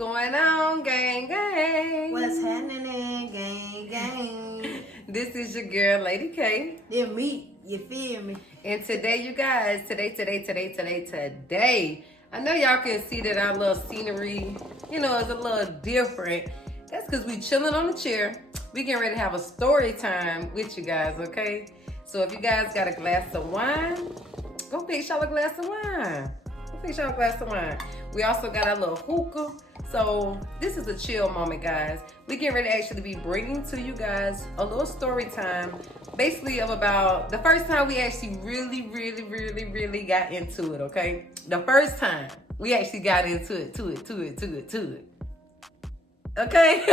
going on, gang, gang? What's happening, gang, gang? This is your girl, Lady K. Yeah, me. You feel me? And today, you guys, today, I know y'all can see that our little scenery, is a little different. That's because we chilling on the chair. We getting ready to have a story time with you guys, okay? So if you guys got a glass of wine, go fix y'all a glass of wine. We also got our little hookah. So this is a chill moment, guys. We getting ready to actually be bringing to you guys a little story time, basically of about the first time we actually really got into it, okay? The first time we actually got into it, to it. Okay?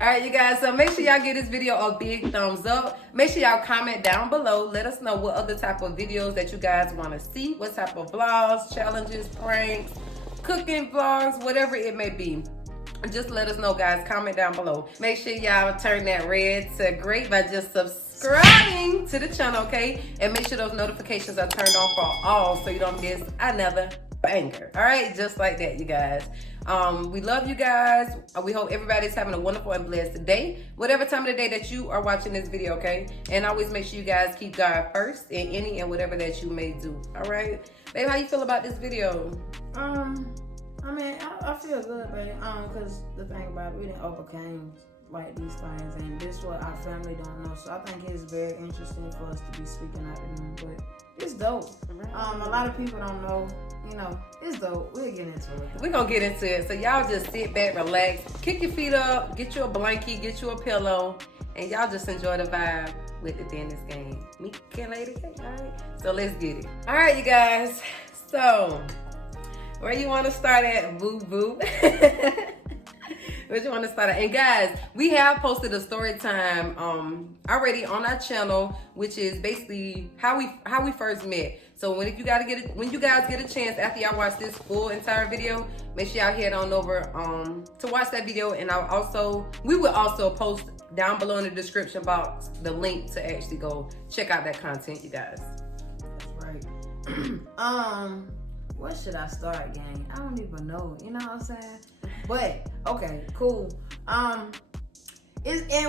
All right, you guys. So make sure y'all give this video a big thumbs up. Make sure y'all comment down below. Let us know what other type of videos that you guys want to see. What type of vlogs, challenges, pranks, cooking vlogs, whatever it may be. Just let us know, guys. Comment down below. Make sure y'all turn that red to great by just subscribing to the channel, okay? And make sure those notifications are turned on for all so you don't miss another banger. All right, just like that, you guys. We love you guys. We hope everybody's having a wonderful and blessed day, whatever time of the day that you are watching this video, okay? And always make sure you guys keep God first in any and whatever that you may do. All right, babe, how you feel about this video? I feel good, babe. Cause the thing about it, we didn't overcame like these things, and this what our family don't know. So I think it's very interesting for us to be speaking out to them. But it's dope. A lot of people don't know. It's dope. We'll get into it. We're gonna get into it. So y'all just sit back, relax, kick your feet up, get you a blanket, get you a pillow, and y'all just enjoy the vibe with it in this game. Mik LadyK, all right? So let's get it. All right, you guys. So where you want to start at, boo boo? Where you want to start at? And guys, we have posted a story time already on our channel, which is basically how we first met. So when you guys get a chance after y'all watch this full entire video, make sure y'all head on over to watch that video. And we will also post down below in the description box the link to actually go check out that content, you guys. That's right. Where should I start, gang? I don't even know. You know what I'm saying? But okay, cool. And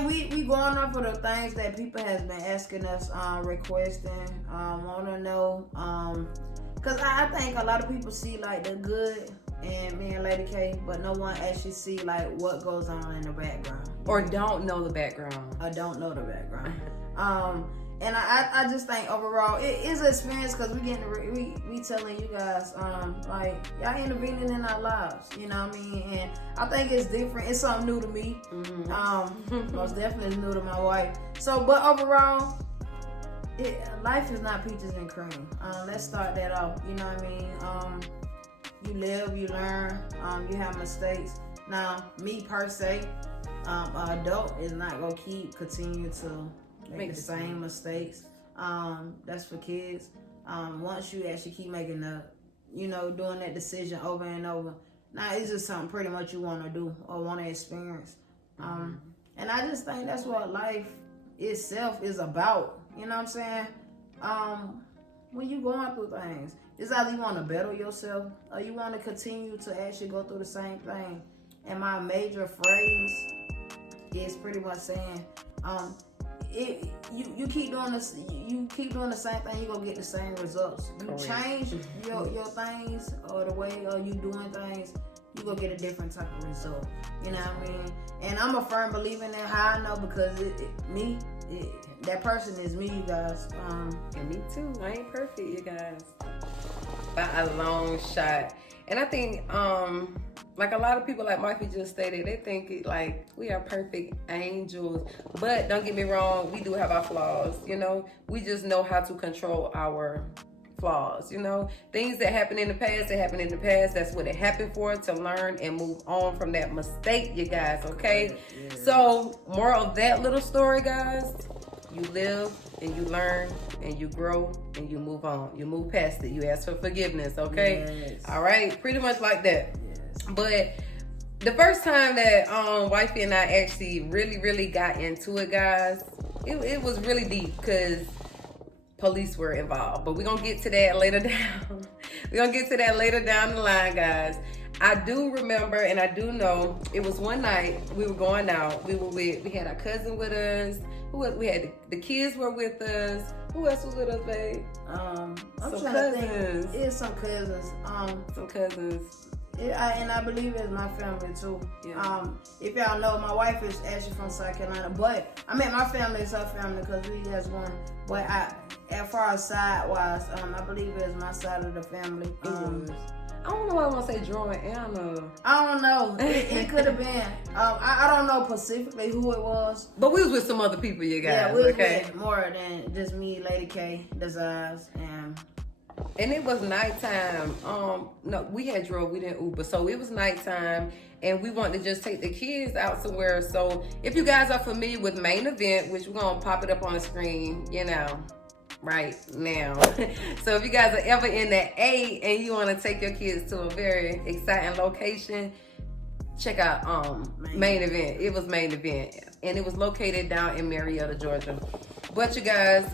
we going off of the things that people has been asking us, requesting, want to know. Cause I think a lot of people see like the good and me and Lady K, but no one actually see like what goes on in the background, or don't know the background. And I just think overall it is an experience, because we telling you guys like y'all intervening in our lives, you know what I mean? And I think it's different. It's something new to me. Most definitely new to my wife. So, but overall, life is not peaches and cream. Let's start that off. You know what I mean? You live, you learn, you have mistakes. Now, me per se, an adult is not gonna continue to make the same mistakes. That's for kids. Once you actually keep making doing that decision over and over, now it's just something pretty much you want to do or want to experience. And I just think that's what life itself is about. You know what I'm saying? When you going through things, it's either you want to better yourself or you want to continue to actually go through the same thing. And my major phrase is pretty much saying, you keep doing this, you keep doing the same thing, you're gonna get the same results. You change your things or the way you doing things, you gonna get a different type of result. You know what I mean? And I'm a firm believer in that. How I know? Because that person is me, you guys. And me too. I ain't perfect, you guys, by a long shot. And I think like a lot of people, like Marky just stated, they think like we are perfect angels. But don't get me wrong, we do have our flaws, We just know how to control our flaws, Things that happen in the past, That's what it happened for, to learn and move on from that mistake, you guys, okay? Yeah. So, more of that little story, guys. You live and you learn and you grow and you move on. You move past it. You ask for forgiveness, okay? Yes. All right? Pretty much like that. But the first time that wifey and I actually really got into it, guys, it was really deep because police were involved. But we're gonna get to that later down. We're gonna get to that later down the line, guys. I do remember, and I do know, it was one night we were going out. We had our cousin with us. We had the kids were with us. Who else was with us, babe? I'm some trying cousins. to think. It's some cousins. Some cousins. And I believe it's my family too. Yeah. If y'all know, my wife is actually from South Carolina, but I mean my family is her family because we just one. But as far as side wise, I believe it's my side of the family. I don't know why I want to say Drew and Anna. I don't know. It could have been. I don't know specifically who it was. But we was with some other people, you guys. Yeah, we was okay? with more than just me, Lady K, Desires, and it was nighttime. No, we had drove. We didn't Uber, so it was nighttime, and we wanted to just take the kids out somewhere. So if you guys are familiar with Main Event, which we're gonna pop it up on the screen, right now. So if you guys are ever in that A and you want to take your kids to a very exciting location, check out Main Event. It was Main Event, and it was located down in Marietta, Georgia. But you guys,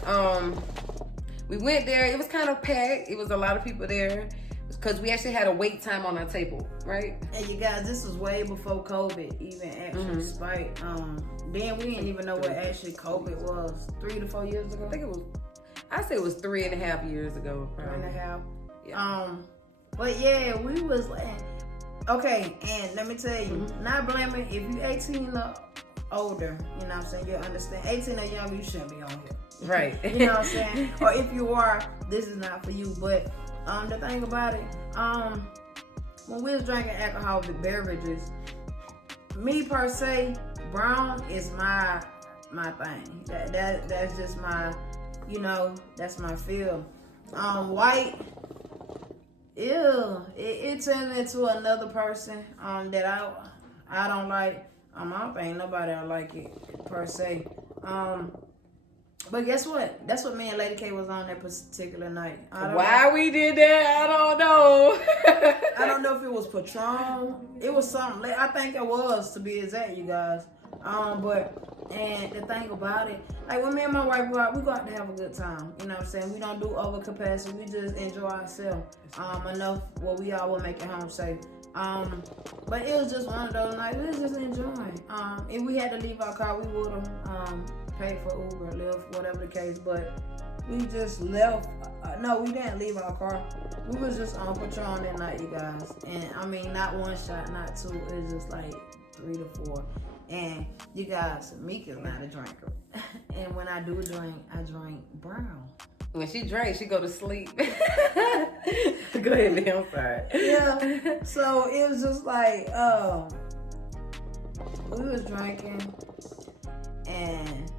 we went there. It was kind of packed. It was a lot of people there because we actually had a wait time on our table, right? And you guys, this was way before COVID even actually spiked. Then we didn't even know what actually COVID was 3 to 4 years ago. I say it was 3.5 years ago. Probably. 3.5. Yeah. But yeah, we was like, okay, and let me tell you, not blaming if you 18 or older, you know what I'm saying, you understand. 18 or younger, you shouldn't be on here. Right. You know what I'm saying? Or if you are, this is not for you. But the thing about it, when we was drinking alcoholic beverages, me per se, brown is my thing. That's just my, that's my feel. White, ew, it turned into another person that I don't like. I don't think nobody I like it per se. But guess what? That's what me and Lady K was on that particular night. Why we did that, I don't know. I don't know if it was Patron. It was something. I think it was, to be exact, you guys. And the thing about it, like when me and my wife go out, we go out to have a good time. You know what I'm saying? We don't do over capacity. We just enjoy ourselves enough where we all will make it home safe. But it was just one of those nights. We was just enjoying. If we had to leave our car, we would have paid for Uber, Lyft, whatever the case. But we just left. No, we didn't leave our car. We was just on Patron that night, you guys. And I mean, not one shot, not two. It was just like 3 to 4. And you guys, Mik is not a drinker. And when I do drink, I drink brown. When she drinks, she go to sleep. Go ahead, Lee, I'm sorry. Yeah. So it was just like, we was drinking, and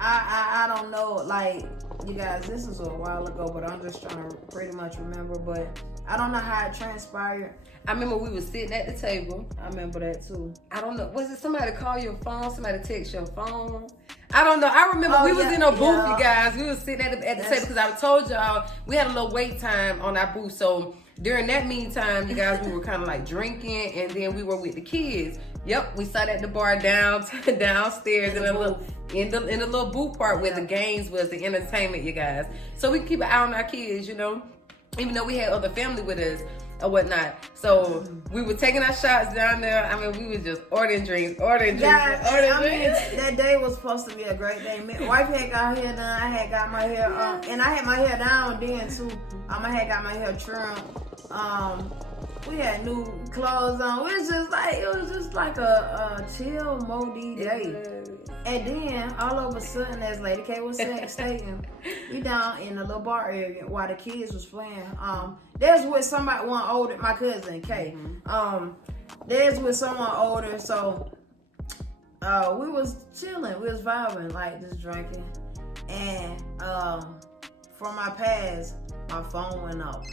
I don't know, like, you guys, this is a while ago, but I'm just trying to pretty much remember, but I don't know how it transpired. I remember we was sitting at the table. I remember that too. I don't know. Was it somebody call your phone? Somebody text your phone? I don't know. I remember we was in a booth, you guys. We was sitting at the table because I told y'all we had a little wait time on our booth. So during that meantime, you guys, we were kind of like drinking, and then we were with the kids. Yep, we sat at the bar downstairs in a little booth part where the games was, the entertainment, you guys. So we keep an eye on our kids, even though we had other family with us or whatnot. So we were taking our shots down there. I mean, we was just ordering drinks. That day was supposed to be a great day. My wife had got her hair done. I had got my hair, and I had my hair down then too. I had got my hair trimmed. We had new clothes on. It was just like a chill, modi day. And then all of a sudden, as Lady K was stating, we down in the little bar area while the kids was playing. There's with one older, my cousin Kay. There's with someone older, so we was chilling, we was vibing, like just drinking. And from my past, my phone went off.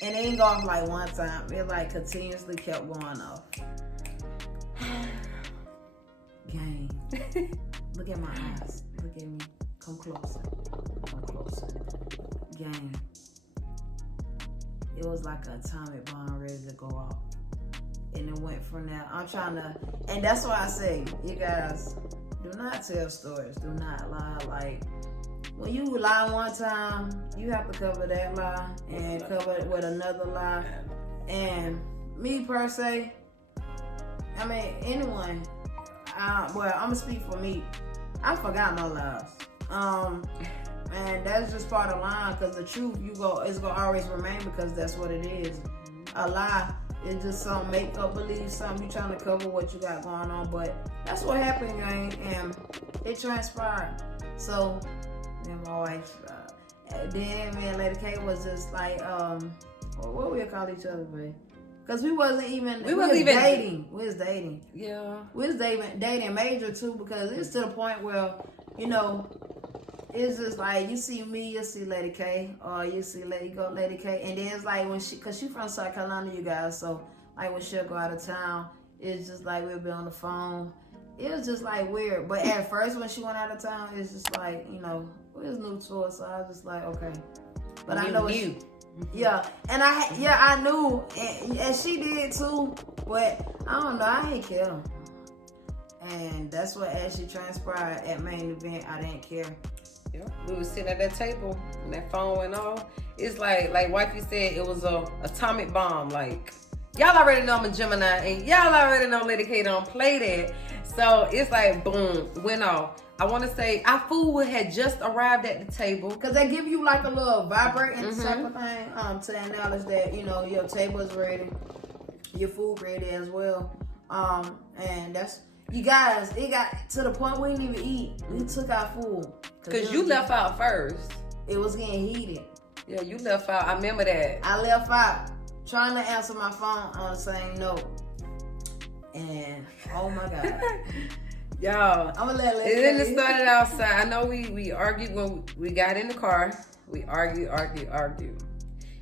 And it didn't go off like one time. It like continuously kept going off. Gang. Look at my eyes. Look at me. Come closer. Gang. It was like an atomic bomb ready to go off. And it went from there. And that's why I say, you guys, do not tell stories. Do not lie. Like, when you lie one time, you have to cover that lie and cover it with another lie. And me per se, I mean, anyone, well, I'm gonna speak for me. I forgot my lies. And that's just part of lying, because the truth is gonna always remain, because that's what it is. A lie is just some make up believe, something you trying to cover what you got going on. But that's what happened, gang, and it transpired. So then my wife, then me and Lady K was just like, what we call each other, babe? Because we wasn't even dating. We was dating. Yeah. We was dating major too, because it's to the point where, you know, it's just like, you see me, you see Lady K, or you see Lady K, and then it's like when cause she from South Carolina, you guys, so like when she'll go out of town, it's just like we'll be on the phone. It was just like weird, but at first when she went out of town, it's just like, you know, it was new to us, so I was just like, okay. But I know it's, yeah, and I knew, and she did too, but I don't know, I ain't care. And that's what actually transpired at main event. I didn't care. Yeah, we was sitting at that table and that phone went off. It's like wifey said, it was a atomic bomb. Like, y'all already know I'm a Gemini, and y'all already know Lady K don't play that. So it's like, boom, went off. I want to say our food had just arrived at the table. Because they give you like a little vibrating type of thing to acknowledge that, you know, your table is ready, your food ready as well. And that's, you guys, it got to the point we didn't even eat. We took our food. Because you left out first. It was getting heated. Yeah, you left out. I remember that. I left out trying to answer my phone on the same note. And, oh my God. Y'all, I'm gonna let it didn't start it outside. I know we argued when we got in the car. We argued.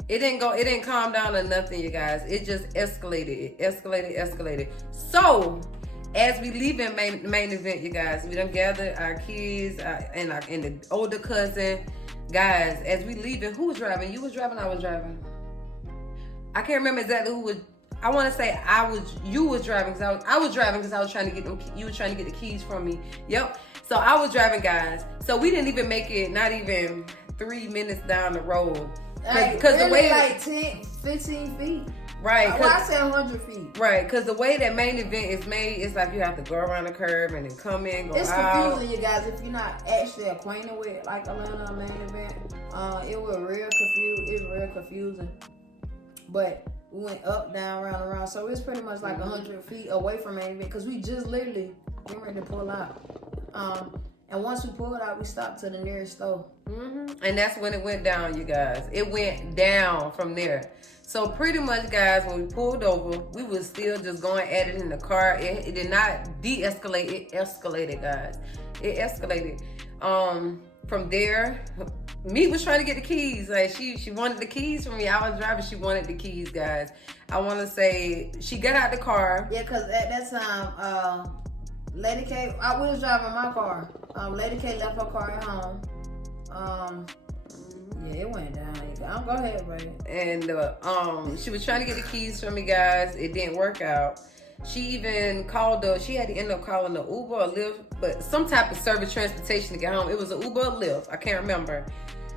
It didn't calm down or nothing, you guys. It just escalated. It escalated. So, as we leave in main event, you guys, we done gathered our kids and the older cousin. Guys, as we leaving, who was driving? You was driving, I was driving. I can't remember exactly who was. I want to say you was driving, because I was driving because I was trying to get them. You were trying to get the keys from me. Yep. So I was driving, guys. So we didn't even make it, not even 3 minutes down the road. Because the way like 10, 15 feet. Right. Well, I said 100 feet. Right, because the way that main event is made, it's like you have to go around the curve and then come in, go out. It's confusing, you guys, if you're not actually acquainted with like Atlanta main event. It was real confusing. But we went up, down, around. So it's pretty much like 100 feet away from main event, because we just literally getting ready to pull out. And once we pulled out, we stopped to the nearest store. And that's when it went down, you guys. It went down from there. So pretty much, guys, when we pulled over, we was still just going at it in the car. It did not de-escalate. It escalated, guys. It escalated. From there, Mik was trying to get the keys. Like she wanted the keys from me. I was driving. She wanted the keys, guys. I want to say she got out the car. Yeah, because at that time, Lady K, I was driving my car. Lady K left her car at home. Yeah, it went down. Go ahead, baby. And she was trying to get the keys from me, guys. It didn't work out. She even she had to end up calling the Uber or Lyft, but some type of service transportation to get home. It was an Uber or Lyft. I can't remember.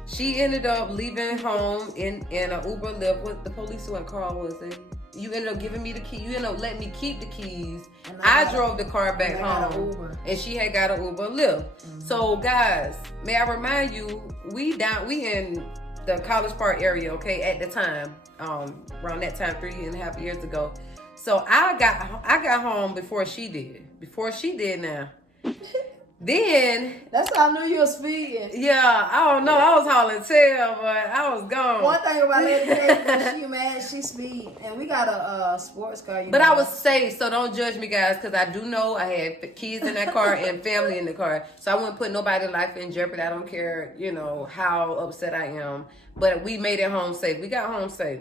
She ended up leaving home in an Uber or Lyft. What the police went car was it? You ended up giving me the key. You ended up letting me keep the keys. I drove the car back home, and she had got an Uber Lyft. So, guys, may I remind you, we in the College Park area, okay, at the time, around that time, 3.5 years ago. So I got home before she did. Now. Then that's how I knew you were speeding. Yeah, I don't know. I was hauling tail, but I was gone. One thing about Lady K, she mad, she speed, and we got a sports car. But I was safe, so don't judge me, guys, because I do know I had kids in that car and family in the car, so I wouldn't put nobody's life in jeopardy. I don't care, how upset I am. But we made it home safe. We got home safe.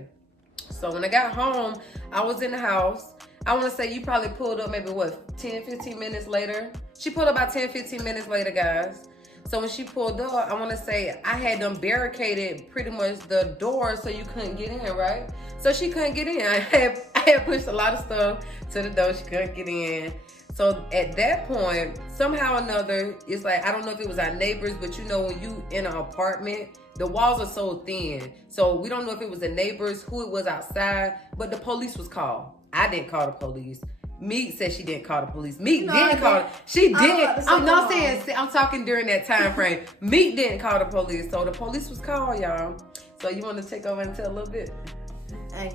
So when I got home, I was in the house. I want to say you probably pulled up maybe 10, 15 minutes later. She pulled up about 10, 15 minutes later, guys. So when she pulled up, I want to say I had them barricaded pretty much the door so you couldn't get in, right? So she couldn't get in. I had pushed a lot of stuff to the door. She couldn't get in. So at that point, somehow or another, it's like, I don't know if it was our neighbors, but when you in an apartment, the walls are so thin. So we don't know if it was the neighbors, who it was outside, but the police was called. I didn't call the police. Mik said she didn't call the police. Mik didn't call. She did. I'm not saying. I'm talking during that time frame. Mik didn't call the police, so the police was called, y'all. So you want to take over and tell a little bit? And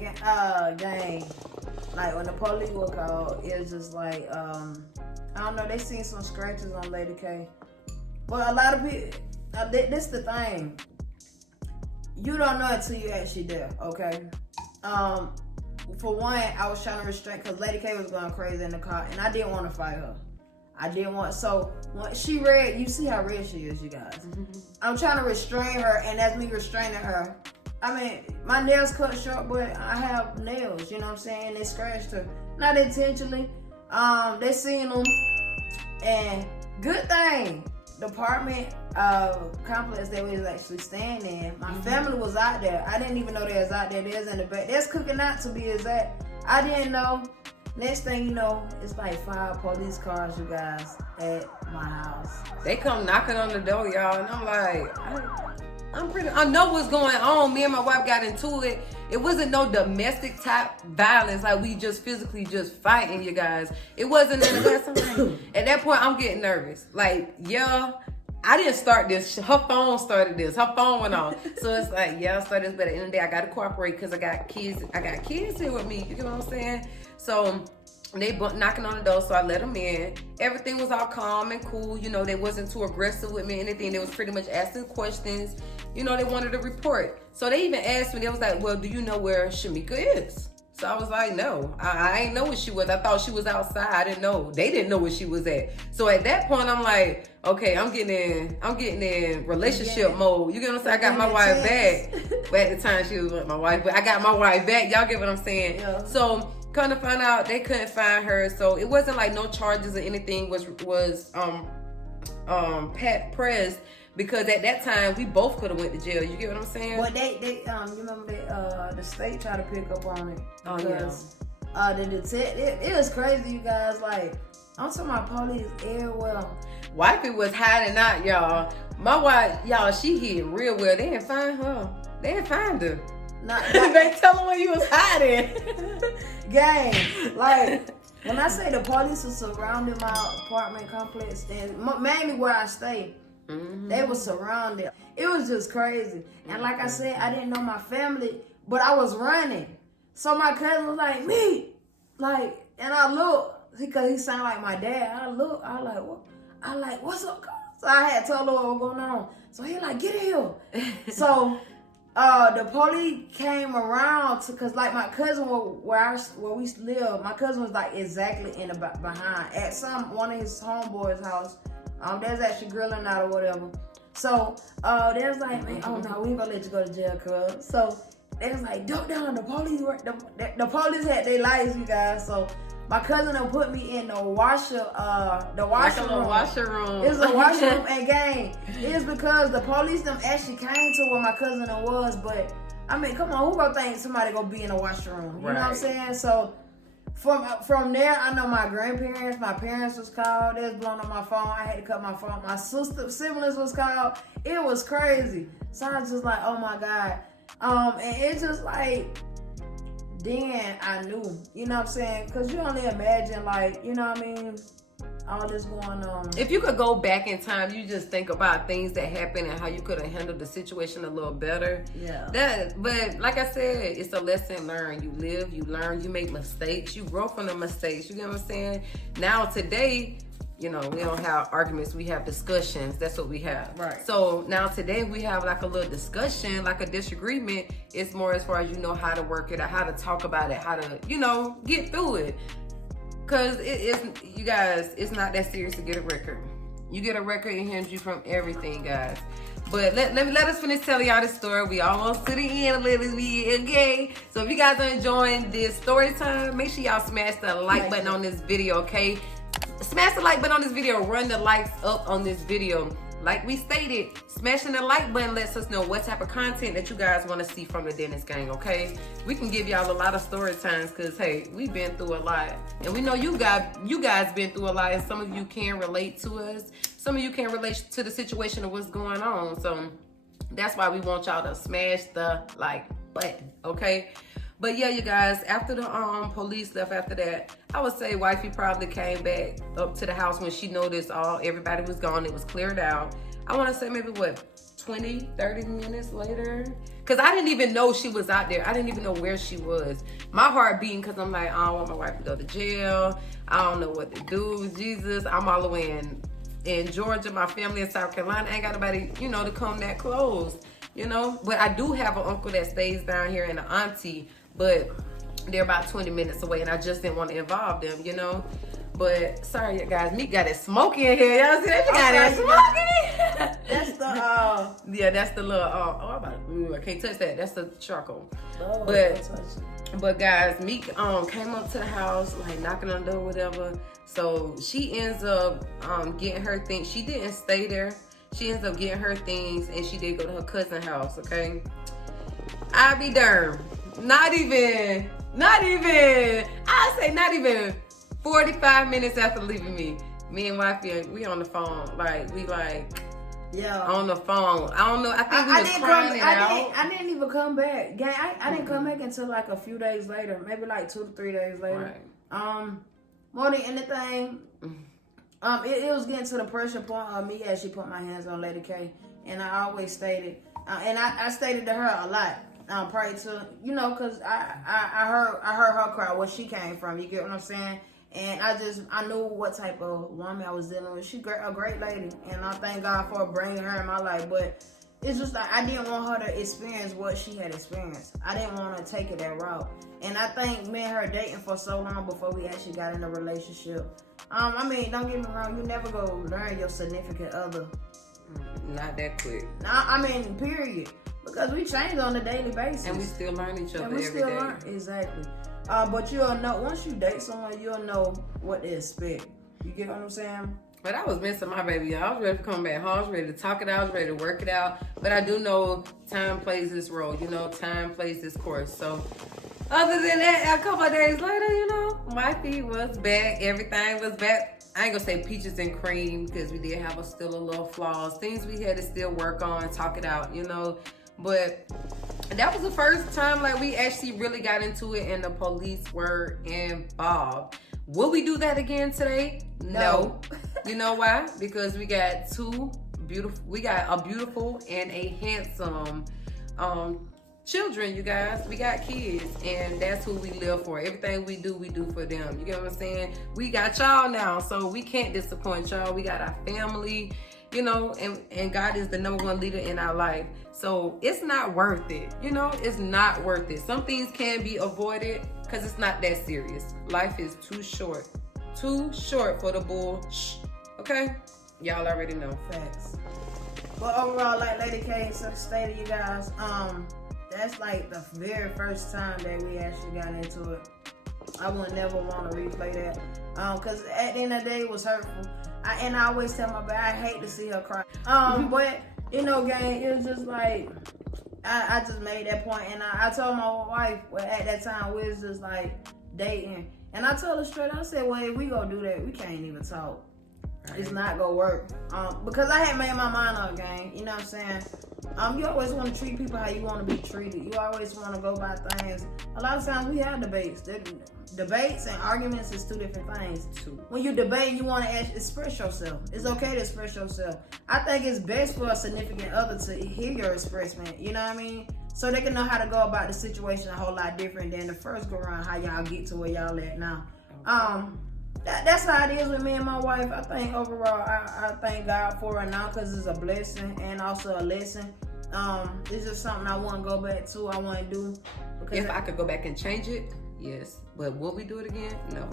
gang, like when the police were called, it was just like I don't know. They seen some scratches on LadyK, but a lot of people. This the thing. You don't know until you actually there. Okay. For one, I was trying to restrain because LadyK was going crazy in the car, and I didn't want to fight her. I didn't want. So when she red, you see how red she is, you guys. I'm trying to restrain her, and that's me restraining her. I mean, my nails cut short, but I have nails. You know what I'm saying? They scratched her, not intentionally. They seen them, and good thing. The apartment complex that we was actually staying in, my family was out there. I didn't even know they was out there. There's in the back. There's cooking out to be exact. I didn't know. Next thing you know, it's like 5 police cars, you guys, at my house. They come knocking on the door, y'all, and I'm like, I know what's going on. Me and my wife got into it. It wasn't no domestic type violence, like we just physically just fighting, you guys. It wasn't none of that. At that point, I'm getting nervous. Like, yeah, I didn't start this. Her phone started this. Her phone went on. So it's like, yeah, I started this, but at the end of the day, I gotta cooperate because I got kids. I got kids here with me. You know what I'm saying? So they knocking on the door, so I let them in. Everything was all calm and cool. You know, they wasn't too aggressive with me or anything. They was pretty much asking questions. You know, they wanted a report. So they even asked me, they was like, well, do you know where Shamika is? So I was like, no, I ain't know where she was. I thought she was outside. I didn't know. They didn't know where she was at. So at that point, I'm like, okay, I'm getting in relationship mode. You get what I'm saying? I got my wife back. But at the time, she was with my wife. But I got my wife back. Y'all get what I'm saying? Yeah. So kind of find out they couldn't find her. So it wasn't like no charges or anything was pressed. Because at that time, we both could have went to jail. You get what I'm saying? Well, you remember the state tried to pick up on it. Because, the detective, it was crazy, you guys. Like, I'm talking about police everywhere. Wifey was hiding out, y'all. My wife, y'all, she hid real well. They didn't find her. They didn't find her. They tell them where you was hiding. Gang, like, when I say the police was surrounding my apartment complex, and mainly where I stay, they were surrounded. It was just crazy. And like I said, I didn't know my family, but I was running. So my cousin was like, me, like, and I looked because he sounded like my dad. I looked, I like, what? I like, what's up, cuz? So I had told her what was going on. So he like, get in here. So the police came around because like my cousin where we live, my cousin was like exactly in the behind at one of his homeboys' house. There's actually grilling out or whatever. So they was like, man, oh no, we ain't gonna let you go to jail, cuz. So they was like, duck down. The police had their lights, you guys. So my cousin will put me in the washer room. Washer room. It's a washer room and gang. It's because the police them actually came to where my cousin was, but I mean, come on, who gonna think somebody gonna be in a washer room? You know what I'm saying? So from there, I know my grandparents, my parents was called. They was blowing on my phone. I had to cut my phone. My siblings was called. It was crazy. So I was just like, oh my God. And it's just like, then I knew, you know what I'm saying? Because you only imagine, like, you know what I mean? All this going on. If you could go back in time, you just think about things that happened and how you could have handled the situation a little better. Yeah. But like I said, it's a lesson learned. You live, you learn, you make mistakes, you grow from the mistakes. You get what I'm saying? Now today, you know, we don't have arguments, we have discussions. That's what we have. Right. So now today we have like a little discussion, like a disagreement. It's more as far as you know how to work it or how to talk about it, how to, you know, get through it. Because you guys, it's not that serious to get a record. You get a record, it hinders you from everything, guys. But let us finish telling y'all this story. We almost to the end a little bit, okay? So if you guys are enjoying this story time, make sure y'all smash the like button on this video, okay? Smash the like button on this video. Run the likes up on this video. Like we stated, smashing the like button lets us know what type of content that you guys want to see from the Dennis Gang, okay? We can give y'all a lot of story times because, hey, we've been through a lot. And we know you guys been through a lot, and some of you can relate to us. Some of you can relate to the situation of what's going on. So That's why we want y'all to smash the like button, okay? But yeah, you guys, after the police left after that, I would say wifey probably came back up to the house when she noticed everybody was gone. It was cleared out. I want to say maybe 20, 30 minutes later. Because I didn't even know she was out there. I didn't even know where she was. My heart beating because I'm like, I don't want my wife to go to jail. I don't know what to do. Jesus, I'm all the way in Georgia. My family in South Carolina. I ain't got nobody, to come that close, But I do have an uncle that stays down here and an auntie. But they're about 20 minutes away, and I just didn't want to involve them, But sorry, you guys, Mik got it smoky in here. Y'all see that? She got it smoky. That's the yeah, that's the little I can't touch that. That's the charcoal. Oh, but guys, Mik came up to the house, like knocking on the door, whatever. So she ends up getting her things. She didn't stay there. She ends up getting her things, and she did go to her cousin's house. Okay, I be darned. Not even. I say not even 45 minutes after leaving me and wifey, we on the phone. Yeah. On the phone. I don't know. I think we was crying it out. I didn't even come back. Gang, I didn't come back until like a few days later. Maybe like 2 to 3 days later. Right. More than anything, it was getting to the pressure point of me actually put my hands on Lady K. And I always stated, and I stated to her a lot. Probably to, because I heard her cry where she came from. You get what I'm saying? And I knew what type of woman I was dealing with. She's a great lady, and I thank God for bringing her in my life. But it's just like I didn't want her to experience what she had experienced. I didn't want to take it that route. And I think me and her dating for so long before we actually got in a relationship. I mean, don't get me wrong. You never go learn your significant other. Not that quick. I mean, period. Because we change on a daily basis. And we still learn each other every day. Exactly. But you'll know, once you date someone, you'll know what to expect. You get what I'm saying? But I was missing my baby. I was ready to come back home. I was ready to talk it out. I was ready to work it out. But I do know time plays this role. Time plays this course. So other than that, a couple of days later, wifey was back. Everything was back. I ain't gonna say peaches and cream because we did have still a little flaws. Things we had to still work on, talk it out, But that was the first time we actually really got into it and the police were involved. Will we do that again today? No. You know why? Because we got a beautiful and a handsome children, you guys. We got kids, and that's who we live for. Everything we do for them. You get what I'm saying? We got y'all now, so we can't disappoint y'all. We got our family, and God is the #1 leader in our life. So it's not worth it. It's not worth it. Some things can be avoided because it's not that serious. Life is too short for the bull. Okay? Y'all already know. Facts. But overall, like Lady K stated, you guys, that's like the very first time that we actually got into it. I would never want to replay that. Because at the end of the day, it was hurtful. I always tell my baby, I hate to see her cry. But, gang, it was just like, I just made that point. And I told my wife, at that time, we was just like dating. And I told her straight, I said, well, if we go do that, we can't even talk. Right. It's not gonna work. Because I had made my mind up, gang. You know what I'm saying? You always want to treat people how you want to be treated. You always want to go by things. A lot of times we have debates. Debates and arguments is two different things. When you debate, you want to express yourself. It's okay to express yourself. I think it's best for a significant other to hear your expressment. You know what I mean? So they can know how to go about the situation a whole lot different than the first go around. How y'all get to where y'all at now. That's how it is with me and my wife. I think overall, I thank God for it now because it's a blessing and also a lesson. It's just something I want to go back to. I want to do. If I could go back and change it, yes. But will we do it again? No.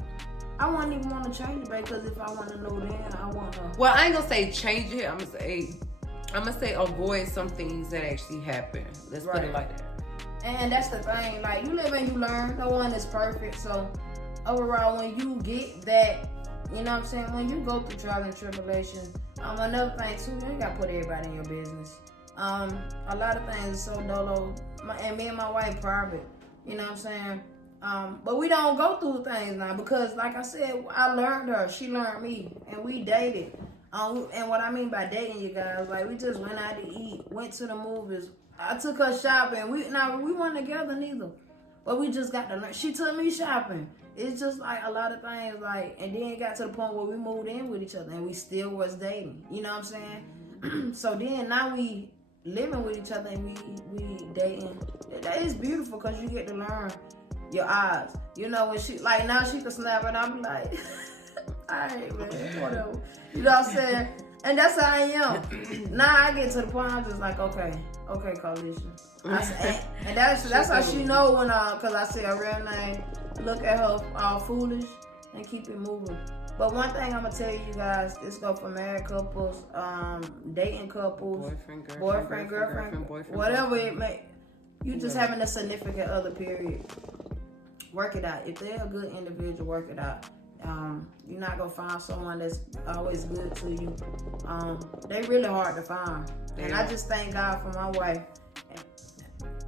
I wouldn't even want to change it, because if I want to know then, I want to. Well, I ain't gonna say change it. I'm gonna say avoid some things that actually happen. Let's put it like that. And that's the thing. Like, you live and you learn. No one is perfect. So overall, when you get that, you know what I'm saying? When you go through trials and tribulations, another thing too, you ain't gotta put everybody in your business. A lot of things are so dolo. And me and my wife private. You know what I'm saying? But we don't go through things now because, like I said, I learned her. She learned me. And we dated. And what I mean by dating, you guys, like we just went out to eat, went to the movies. I took her shopping. We weren't together neither, but we just got to learn. She took me shopping. It's just like a lot of things, like, and then it got to the point where we moved in with each other and we still was dating. You know what I'm saying? So then now we living with each other and we dating. That is beautiful because you get to learn your odds. You know, when she, like, now she can snap and I'm like, all right, man, whatever. You know what I'm saying? And that's how I am. Now I get to the point I'm just like, okay, coalition. And that's how she know when cause I say her real name. Look at her all foolish and keep it moving. But one thing I'm gonna tell you guys, this go for married couples, dating couples, boyfriend, girlfriend, whatever it may. You just having a significant other period. Work it out. If they're a good individual, work it out. You're not gonna find someone that's always good to you. They really hard to find. And I just thank God for my wife.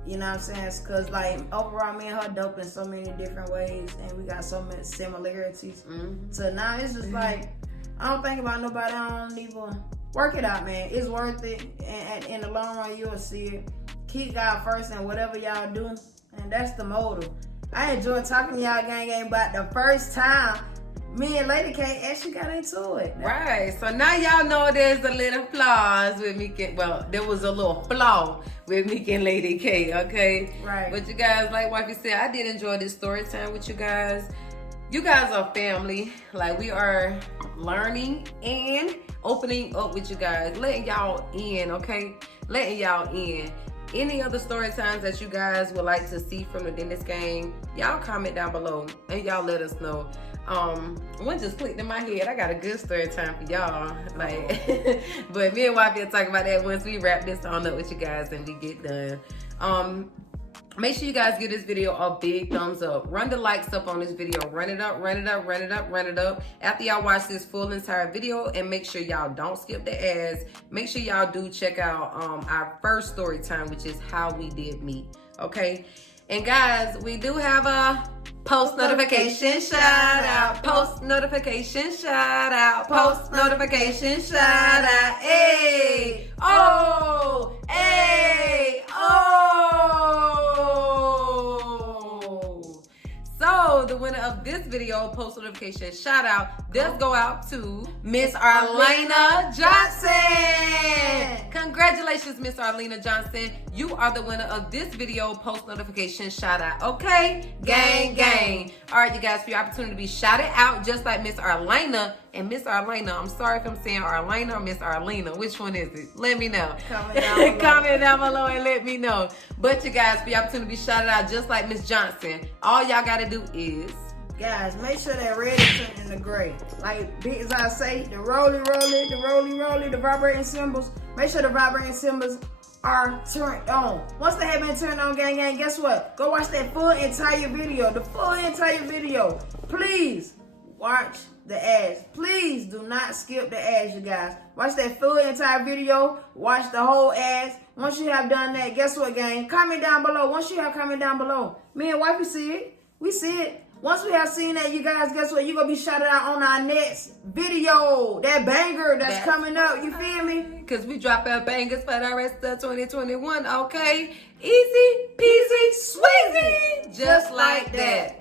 You know what I'm saying? It's cause like overall me and her dope in so many different ways and we got so many similarities. So now it's just like, I don't think about nobody, I don't even work it out, man. It's worth it. And in the long run you'll see it. Keep God first and whatever y'all do. And that's the motive. I enjoy talking to y'all gang about the first time me and LadyK actually got into it. Right. So now y'all know there's a little flaws with Mik. Well, there was a little flaw with Mik and LadyK, okay? Right. But you guys, like Wifey said, I did enjoy this story time with you guys. You guys are family. Like, we are learning and opening up with you guys, letting y'all in, okay? Letting y'all in. Any other story times that you guys would like to see from within this game, y'all comment down below and y'all let us know. One just clicked in my head. I got a good story time for y'all. Like, but me and Wifey will talk about that once we wrap this on up with you guys and we get done. Make sure you guys give this video a big thumbs up. Run the likes up on this video. Run it up, run it up, run it up, run it up. After y'all watch this full entire video, and make sure y'all don't skip the ads. Make sure y'all do check out our first story time, which is how we did meet. Okay? And guys, we do have a post notification shout out. Post notification shout out. Post notification shout out. Hey! Oh! Hey! Oh! So the winner of this video, post notification shout out, does go out to Miss Arlena Johnson. Congratulations, Miss Arlena Johnson. You are the winner of this video, post notification shout out. Okay, gang, gang. All right, you guys, for your opportunity to be shouted out, just like Miss Arlena. And Miss Arlena, I'm sorry if I'm saying Arlena or Miss Arlena. Which one is it? Let me know. Comment down below and let me know. But you guys, for your opportunity to be shouted out, just like Miss Johnson, all y'all gotta do is, guys, make sure that red is turned into gray. Like big as I say, the roly, the vibrating symbols. Make sure the vibrating symbols are turned on. Once they have been turned on, gang, guess what? Go watch that full entire video. The full entire video. Please watch the ads. Please do not skip the ads, you guys. Watch that full entire video. Watch the whole ads. Once you have done that, guess what, gang? Comment down below. Once you have comment down below, me and Wifey see it. We see it. Once we have seen that, you guys, guess what? You're going to be shouted out on our next video. That banger that's coming up. You feel me? Because we drop our bangers for the rest of 2021, okay? Easy peasy sweezy. Just like that.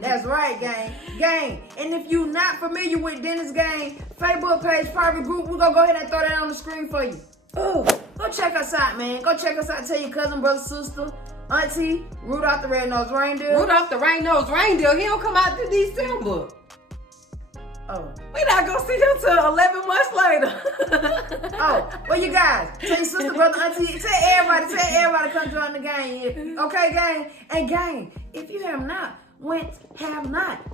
That's right, gang. Gang. And if you're not familiar with Dennis Gang, Facebook page, private group, we're going to go ahead and throw that on the screen for you. Ooh, go check us out, man. Go check us out. Tell your cousin, brother, sister, auntie, Rudolph the Red-Nosed Reindeer. Rudolph the Red-Nosed Reindeer, he don't come out to December. Oh. We're not going to see him till 11 months later. Oh, well, you guys, tell your sister, brother, auntie, tell everybody come join the gang. Okay, gang? And gang, if you have not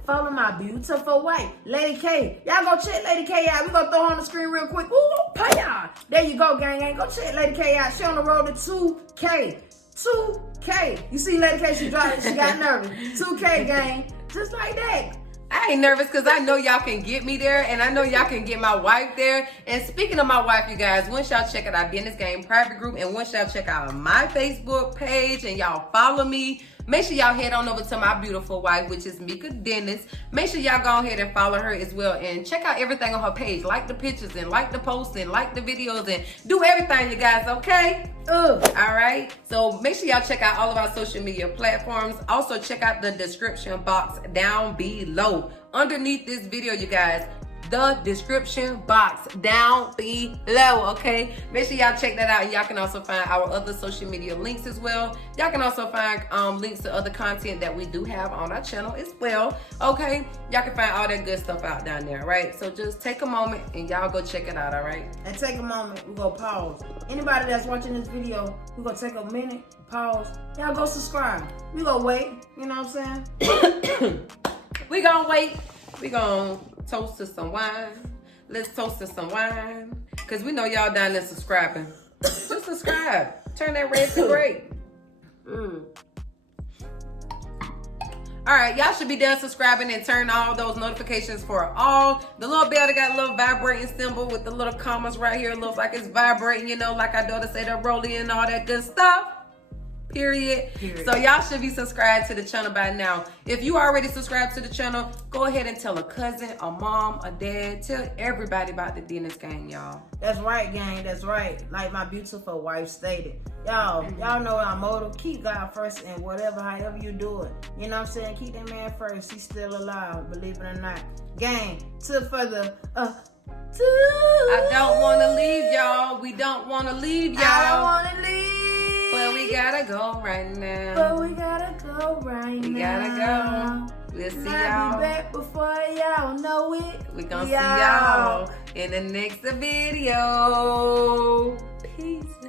follow my beautiful wife, LadyK. Y'all go check LadyK out. We gonna throw her on the screen real quick. Ooh, paya. There you go, gang. Go check LadyK out. She on the road to 2K. 2K. You see LadyK, she got nervous. 2K, gang. Just like that. I ain't nervous because I know y'all can get me there and I know y'all can get my wife there. And speaking of my wife, you guys, once y'all check out our Business Game private group and once y'all check out my Facebook page and y'all follow me, Make sure y'all head on over to my beautiful wife, which is Mik LadyK. Make sure y'all go ahead and follow her as well. And check out everything on her page. Like the pictures and like the posts and like the videos and do everything, you guys, okay? All right. So make sure y'all check out all of our social media platforms. Also check out the description box down below. Underneath this video, you guys, the description box down below, okay? Make sure y'all check that out, and y'all can also find our other social media links as well. Y'all can also find links to other content that we do have on our channel as well, okay? Y'all can find all that good stuff out down there, right? So just take a moment and y'all go check it out, all right? And take a moment, we're gonna pause. Anybody that's watching this video, we're gonna take a minute, pause. Y'all go subscribe. We gonna wait, you know what I'm saying? We gonna wait. We gonna toast to some wine. Let's toast to some wine. Cause we know y'all down there subscribing. Just subscribe. Turn that red to gray. Alright, y'all should be done subscribing and turn all those notifications for all. The little bell that got a little vibrating symbol with the little commas right here. It looks like it's vibrating, you know, like our daughter say, they're rolling and all that good stuff. Period. So y'all should be subscribed to the channel by now. If you already subscribed to the channel, go ahead and tell a cousin, a mom, a dad, tell everybody about the Dennis gang, y'all. That's right, gang. That's right. Like my beautiful wife stated. Y'all know our motto. Keep God first and however you do it. You know what I'm saying? Keep that man first. He's still alive, believe it or not. Gang, to further I don't want to leave y'all. We don't want to leave y'all. I don't want to leave. But we gotta go right now. But we gotta go right now. We gotta go. We'll see y'all. I'll be back before y'all know it. We're gonna see y'all in the next video. Peace.